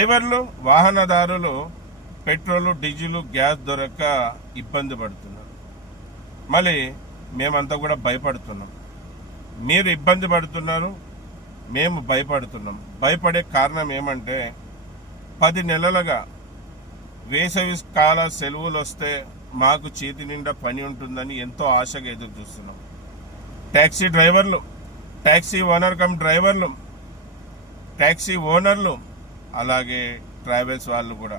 డ్రైవర్లు వాహనదారులు petrol diesel gas దొరక్క ఇబ్బంది పడుతున్నారు. మళ్ళీ మేమంతా కూడా భయపడుతున్నాం. మీరు ఇబ్బంది పడుతున్నారు, మేము భయపడుతున్నాం. భయపడే కారణం ఏమంటే 10 నెలలుగా వేసవి కాల సెలవులు వస్తే మాకు చేతి నిండా పని ఉంటుందని ఎంతో ఆశగా ఎదురు చూస్తున్నాం. ట్యాక్సీ డ్రైవర్లు, ట్యాక్సీ ఓనర్ కమ్ డ్రైవర్లు, ట్యాక్సీ ఓనర్లు, అలాగే ట్రావెల్స్ వాళ్ళు కూడా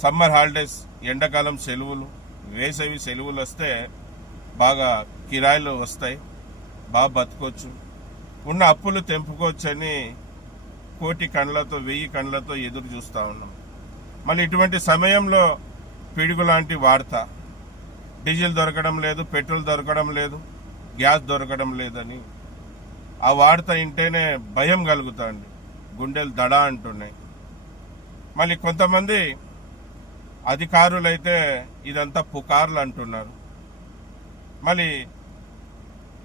సమ్మర్ హాలిడేస్, ఎండాకాలం సెలవులు, వేసవి సెలవులు వస్తే బాగా కిరాయిలు వస్తాయి, బాగా బతకొచ్చు, ఉన్న అప్పులు తెంపుకోవచ్చని 1,000 కళ్ళతో 1000 కళ్ళతో ఎదురు చూస్తూ ఉన్నాం. మళ్ళీ ఇటువంటి సమయంలో పిడుగు లాంటి వార్త, డీజిల్ దొరకడం లేదు, పెట్రోల్ దొరకడం లేదు, గ్యాస్ దొరకడం లేదని ఆ వార్త వింటేనే భయం కలుగుతుంది, గుండెలు దడా అంటున్నాయి. మళ్ళీ కొంతమంది అధికారులైతే ఇదంతా పుకార్లు అంటున్నారు. మళ్ళీ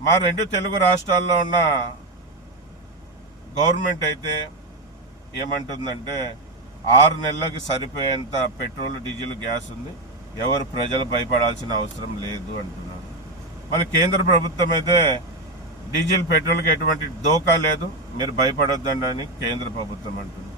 మా 2 తెలుగు రాష్ట్రాల్లో ఉన్న గవర్నమెంట్ అయితే ఏమంటుందంటే 6 నెలలకు సరిపోయేంత పెట్రోల్ డీజిల్ గ్యాస్ ఉంది, ఎవరు ప్రజలు భయపడాల్సిన అవసరం లేదు అంటున్నారు. మళ్ళీ కేంద్ర ప్రభుత్వం అయితే డీజిల్ పెట్రోల్కి ఎటువంటి దోకా లేదు, మీరు భయపడొద్దండి అని కేంద్ర ప్రభుత్వం అంటుంది.